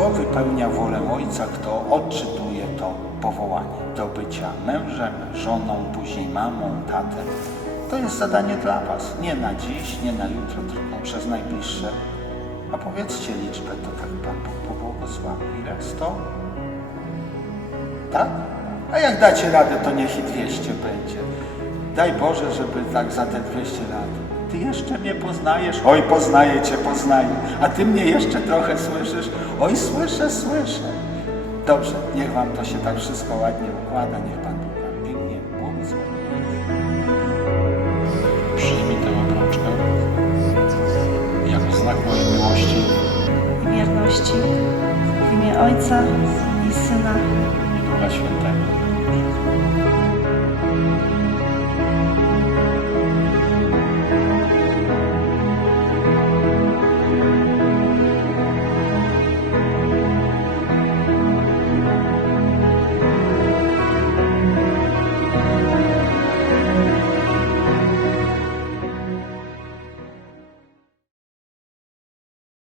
kto wypełnia wolę Ojca, kto odczytuje to powołanie do bycia mężem, żoną, później mamą, tatem. To jest zadanie dla Was. Nie na dziś, nie na jutro, tylko przez najbliższe. A powiedzcie liczbę, to tak Pan Bóg pobłogosławi. Ile? 100? Tak? A jak dacie radę, to niech i 200 będzie. Daj Boże, żeby tak za te 200 lat. Ty jeszcze mnie poznajesz? Oj, poznaję Cię, poznaję. A Ty mnie jeszcze trochę słyszysz? Oj, słyszę, słyszę. Dobrze, niech Wam to się tak wszystko ładnie układa. Niech Pan Bóg Wam pięknie błogosławi. Przyjmij tę obrączkę jako znak mojej miłości i wierności w imię Ojca i Syna i Ducha Świętego.